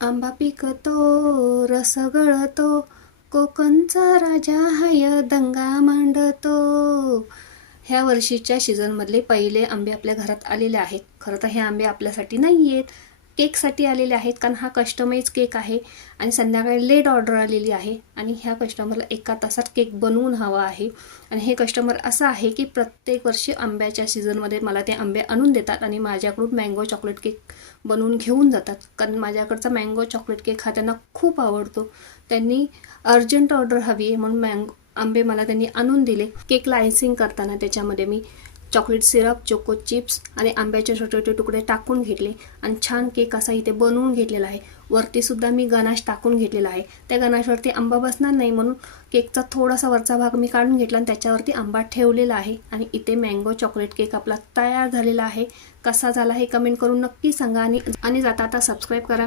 आंबा पिकतो रस गळतो, कोकणचा राजा हाय दंगा मांडतो. ह्या वर्षीच्या सीझनमधले पहिले आंबे आपल्या घरात आलेले आहेत. खरं तर हे आंबे आपल्यासाठी नाही आहेत, केकसाठी आलेले आहेत, कारण हा कस्टमाइज केक आहे आणि संध्याकाळी लेट ऑर्डर आलेली आहे आणि ह्या कस्टमरला 1 तासात केक बनवून हवा आहे. आणि हे कस्टमर असं आहे की प्रत्येक वर्षी आंब्याच्या सीझनमध्ये मला ते आंबे आणून देतात आणि माझ्याकडून मँगो चॉकलेट केक बनवून घेऊन जातात, कारण माझ्याकडचा मँगो चॉकलेट केक हा त्यांना खूप आवडतो. त्यांनी अर्जंट ऑर्डर हवी आहे म्हणून आंबे मला त्यांनी आणून दिले. केकला आयसिंग करताना त्याच्यामध्ये मी चॉकलेट सिरप, चोको चिप्स आणि आंब्याचे छोटे छोटे तुकडे टाकून घेतले आणि छान केक असा इथे बनवून घेतलेला आहे. वरतीसुद्धा मी गनाश टाकून घेतलेला आहे. त्या गनाशवरती आंबा बसणार नाही म्हणून केकचा थोडासा वरचा भाग मी काढून घेतला आणि त्याच्यावरती आंबा ठेवलेला आहे. आणि इथे मँगो चॉकलेट केक आपला तयार झालेला आहे. कसा झाला हे कमेंट करून नक्की सांगा आणि जाता आता सबस्क्राईब करा.